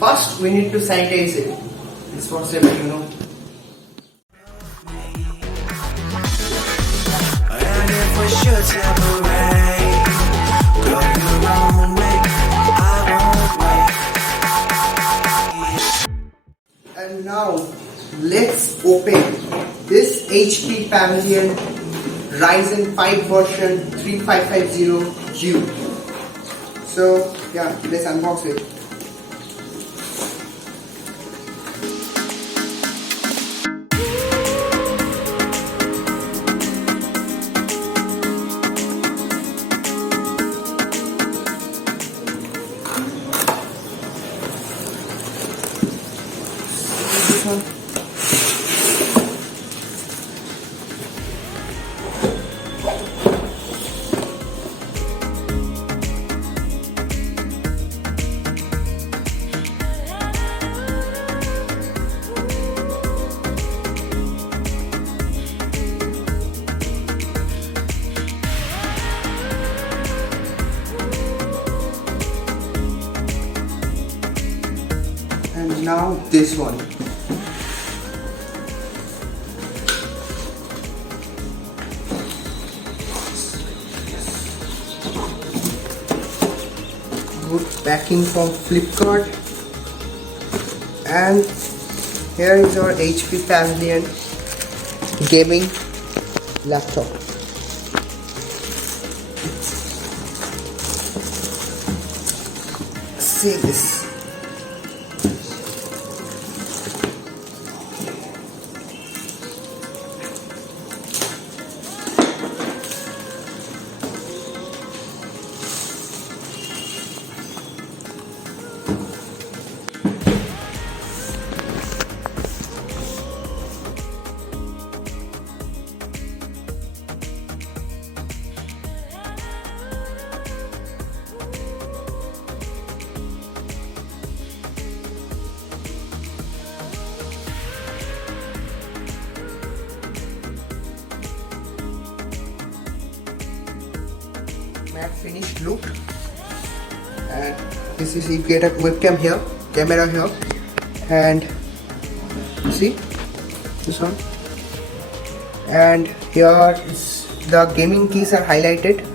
first we need to sanitize it. This was it, you know. And if we should separate, go your own way, I won't wait. And now let's open this HP Pavilion Ryzen 5 version 3550U. So yeah, let's unbox it. This one. And now this one. Good packing from Flipkart. And here is our HP Pavilion Gaming laptop. See this. Matte finished look, and this is, you get a webcam here, camera here, and see this one, and here is the gaming keys are highlighted,